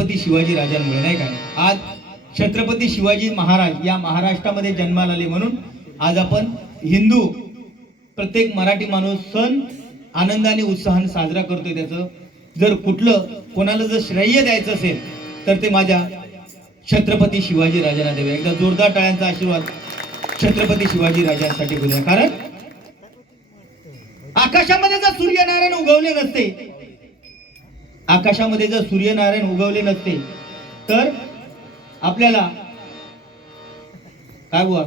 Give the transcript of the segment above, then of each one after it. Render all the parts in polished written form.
छत्रपती शिवाजी राजांमुळे, नाही काय? आज छत्रपती शिवाजी महाराज या महाराष्ट्रामध्ये जन्माला आले म्हणून आज आपण हिंदू प्रत्येक मराठी माणूस सण आनंदाने उत्साहाने साजरा करतोय. त्याचं जर कुठलं कोणाला जर श्रेय द्यायचं असेल तर ते माझ्या छत्रपती शिवाजी राजांना द्यावे. एकदा जोरदार टाळ्यांचा आशीर्वाद छत्रपती शिवाजी राजांसाठी करूया. कारण आकाशामध्ये जर सूर्यनारायण उगवले नसते, आकाशामध्ये जर सूर्यनारायण उगवले नसते तर आपल्याला काय बुवा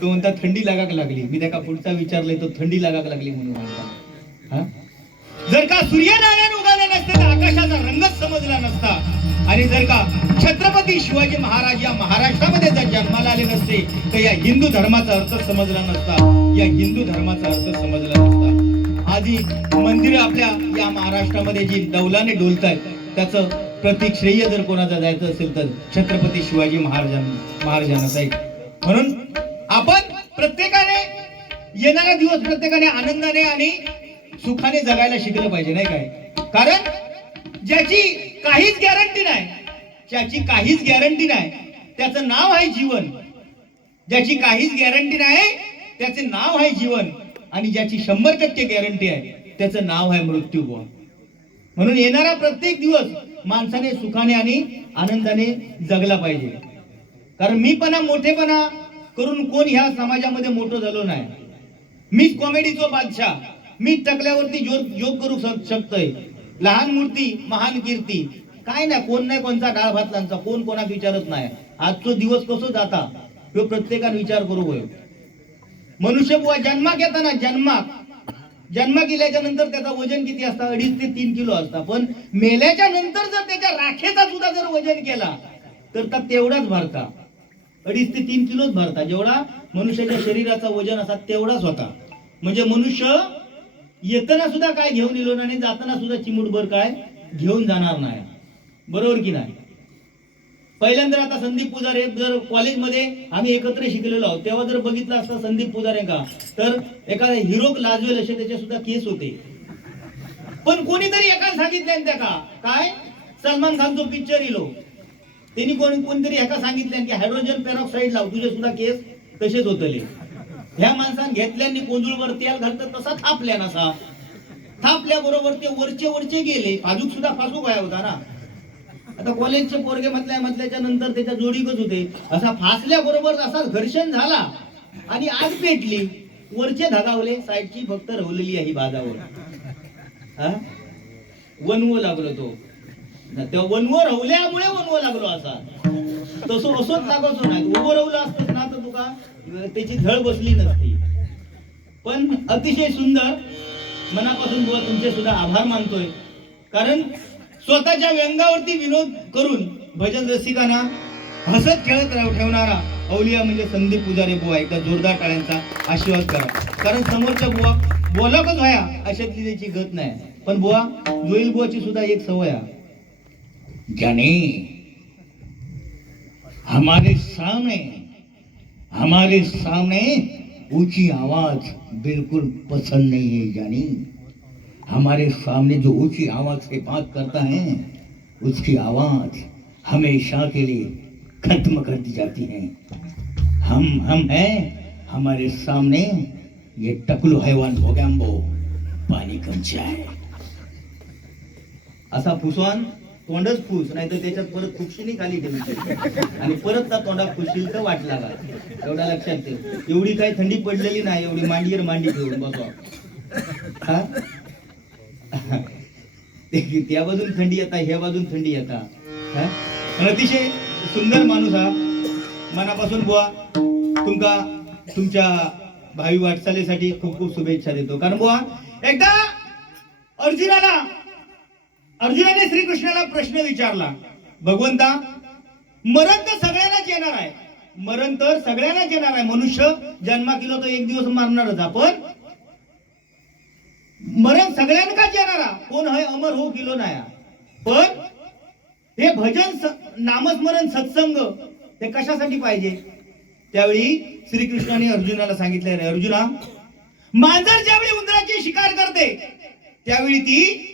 तो म्हणता थंडी लागाक लागली. मी त्याका पुढचा विचारलंय तो थंडी लागाक लागली म्हणून म्हणता. हा, जर का सूर्यनारायण उगवले नसते तर आकाशाचा रंगच समजला नसता. आणि जर का छत्रपती शिवाजी महाराज या महाराष्ट्रामध्ये जर जन्माला आले नसते तर या हिंदू धर्माचा अर्थ समजला नसता, या हिंदू धर्माचा अर्थ समजला नसता. आज ही मंदिर आपल्या या महाराष्ट्रामध्ये जी डौलाने डोलत आहेत त्याचं प्रतीक श्रेय जर कोणाचा जायचं असेल तर छत्रपती शिवाजी महाराजांनाच आहे. म्हणून आपण प्रत्येकाने येणारा दिवस प्रत्येकाने आनंदाने आणि सुखाने जगायला शिकलं पाहिजे, नाही काय? कारण ज्याची काहीच गॅरंटी नाही, ज्याची काहीच गॅरंटी नाही त्याचं नाव आहे जीवन. ज्याची काहीच गॅरंटी नाही त्याचे नाव आहे जीवन. आणि ज्याची 100% गॅरंटी आहे त्याचं नाव आहे मृत्यू. म्हणून येणारा प्रत्येक दिवस माणसाने सुखाने आणि आनंदाने जगला पाहिजे. कारण मीपणा मोठेपणा करून कोण ह्या समाजामध्ये मोठं झालो नाही. मीच कॉमेडीचो बादशाह, मी टकल्यावरती जोक करू शकतोय. लहान मूर्ती महान कीर्ती काय नाही, कोण नाही कोणचा डाळ भात लांचा, कोण कोणाक विचारत नाही. आजचो दिवस कसो जाता तो प्रत्येकाने विचार करू होय. मनुष्य बुवा जन्माक येताना जन्माक गेल्याच्या नंतर त्याचं वजन किती असतं? 2.5 ते 3 किलो असतं. पण मेल्याच्या नंतर जर त्याच्या राखेचा सुद्धा जर वजन केला तर तेवढाच भरता, 2.5 ते 3 किलोच भरता. जेवढा मनुष्याच्या शरीराचा वजन असा तेवढाच होता. म्हणजे मनुष्य येताना सुद्धा काय घेऊन येलो नाही, जाताना सुद्धा चिमुटभर काय घेऊन जाणार नाही. बरोबर की नाही? पहिल्यांदा आता संदीप पुजारे जर कॉलेजमध्ये आम्ही एकत्र शिकलेलो आहोत तेव्हा जर बघितलं असतं संदीप पुजारे का तर एखादा हिरोक लाजवेल असे त्याच्या सुद्धा केस होते. पण कोणीतरी एका सांगितलं त्या का काय सलमान खानचा पिक्चर इलो त्यांनी कोणतरी एका सांगितलं की हायड्रोजन पेरॉक्साईड लाव तुझे सुद्धा केस तसेच होतले. ह्या माणसाने घेतल्यांनी कोंदूळवर तेल घालतात तसा थापल्या नसा, थापल्या बरोबर ते वरचे गेले. फाजूक सुद्धा फासूक व्हाया होता ना. आता कॉलेजचे पोरगे म्हटल्याच्या नंतर त्याच्या जोडीकच होते. असा फासल्या बरोबर असा घर्षण झाला आणि आग पेटली. वरचे धगावले, साईडची फक्त रवलेली आहे बाजावर. वनवो लागलो तो त्या वनवो रवल्यामुळे वनवो लागलो. असा तसं असोच लागतो नाही. उभं रवलं असतं ना तर तुका त्याची झळ बसली नसती. पण अतिशय सुंदर मनापासून बुवा तुमचे सुद्धा आभार मानतोय. कारण स्वतःच्या व्यंगावरती विनोद करून भजन रसिकांना हसत खेळत ठेवणारा अवलिया म्हणजे संदीप पुजारी बुवा. एकदा जोरदार टाळ्यांचा आशीर्वाद करा. कारण समोरच्या बुवा बोलाकच व्हाया अशातली त्याची गत नाही. पण बुवा जोईल बुवाची सुद्धा एक सवय आहे, जाने हमारे सामने ऊंची आवाज बिल्कुल पसंद नहीं है. जानी हमारे सामने जो ऊंची आवाज से बात करता है उसकी आवाज हमेशा के लिए खत्म कर दी जाती है. हम हैं, हमारे सामने ये टकलू हैवान भोगॅम्बो पाणी कंचे आहे. असा फुसवान तोंडच फुस नाही तर त्याच्यात परत खुपशीनी खाली ठेवली आणि परत त्या तोंडात खुशील तर वाट लागा. एवढा लक्षात ठेव. एवढी काही थंडी पडलेली नाही, एवढी मांडीवर मांडी ठेवून बसवा. त्या बाजून थंडी येता ह्या बाजून थंडी येता. अतिशय सुंदर माणूस हा. मनापासून बुवा तुमका तुमच्या भावी वाटचालीसाठी खूप खूप शुभेच्छा देतो. कारण बुवा एकदा अर्जुनाने श्रीकृष्णाला प्रश्न विचारला, भगवंता मरण तर सगळ्यांनाच येणार आहे, मरण तर सगळ्यांनाच येणार आहे. मनुष्य जन्मा केला तर एक दिवस मरणारच. आपण मरण सगळ्यांनाच येणार, कोण है अमर हो किलो नाही. पण हे भजन नामस्मरण सत्संग हे कशासाठी पाहिजे? त्यावेळी श्रीकृष्णाने अर्जुनाला सांगितले, अर्जुना मांजर ज्यावेळी उंदराची शिकार करते त्यावेळी ती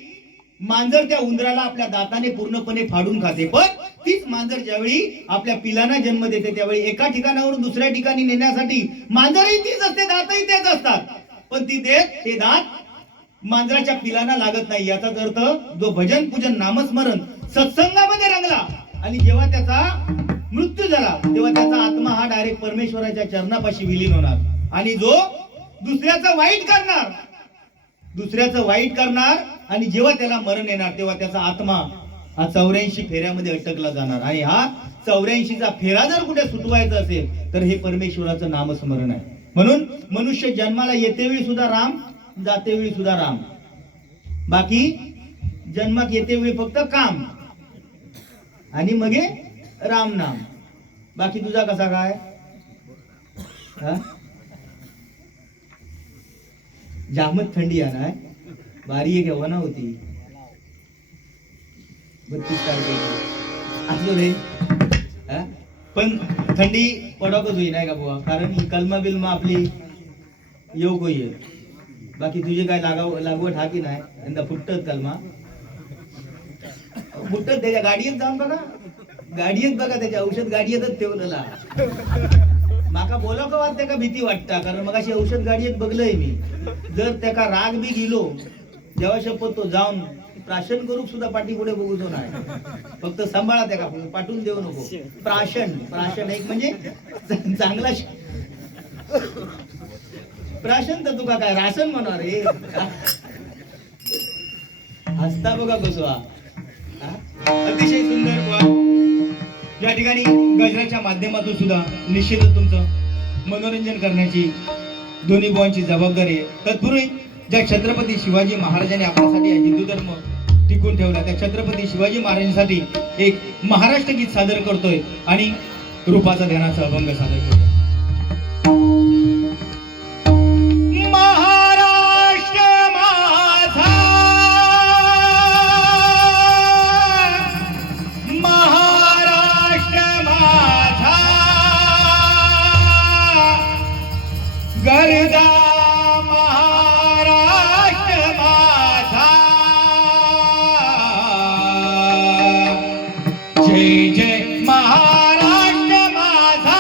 मांजर त्या उंदराला आपल्या दाताने पूर्णपणे फाडून खाते. पण तीच मांजर ज्यावेळी आपल्या पिलांना जन्म देते त्यावेळी एका ठिकाणावरून दुसऱ्या ठिकाणी नेण्यासाठी मांजरही तीच असते, दातही तेच असतात, पण ती ते दात मांजराच्या पिलांना लागत नाही. याचाच अर्थ जो भजन पूजन नामस्मरण सत्संगामध्ये रंगला आणि जेव्हा त्याचा मृत्यू झाला तेव्हा त्याचा आत्मा हा डायरेक्ट परमेश्वराच्या चरणापाशी विलीन होणार. आणि जो दुसऱ्याचं वाईट करणार आणि जेव्हा त्याला मरण येणार तेव्हा त्याचा आत्मा हा 84 फेऱ्यामध्ये अटकला जाणार. आणि हा 84चा फेरा जर कुठे सुटवायचा असेल तर हे परमेश्वराचं नामस्मरण आहे. म्हणून मनुष्य जन्माला येते वेळी सुद्धा राम, जाते वेळी सुद्धा राम. बाकी जन्मात येते वेळी फक्त काम आणि मग राम नाम. बाकी तुझा कसा काय? जामत थंडी आहे ना, बारी एक हवा होती 32 तारखेची असो रे. पण थंडी पडकच होई नाही का बुवा, कारण ही कलमा बिलमा आपली येऊ कोई आहे. बाकी तुझे काय लागवड हा की नाही यंदा फुटत कलमा फुटत. त्याच्या गाडीत जाऊन बघा, गाडीत बघा, त्याच्या औषध गाडीतच ठेवलेला. माका बोलाव का वाटते का भीती वाटता, कारण मग अशी औषध गाडीत बघलंय मी. जर त्याका राग बी गेलो जेव्हा शपथ तो जाऊन प्राशन करू सुद्धा पाठी पुढे बघू तो नाही. फक्त सांभाळा त्याका, पाठवून देऊ नको. प्राशन एक म्हणजे चांगला प्राशन तर तुका काय राशन म्हणा रे. हसता बघा कसं अतिशय सुंदर. या ठिकाणी गजराच्या माध्यमातून सुद्धा निश्चितच तुमचं मनोरंजन करण्याची दोन्ही बुवांची जबाबदारी आहे. तत्पूर्वी ज्या छत्रपती शिवाजी महाराजांनी आपल्यासाठी हिंदू धर्म टिकून ठेवला त्या छत्रपती शिवाजी महाराजांसाठी एक महाराष्ट्र गीत सादर करतोय आणि रूपाचा ध्यानाचा अभंग सादर करतोय. गर्दा महाराष्ट्र माझा, जय जय महाराष्ट्र माझा,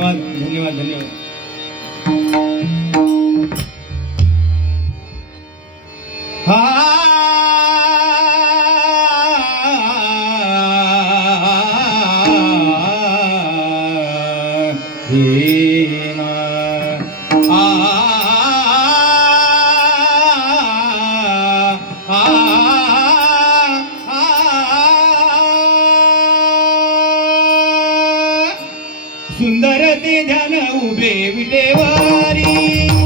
धन्यवाद धन्यवाद धन्यवाद. सुंदर ते ध्यान उभे विटेवारी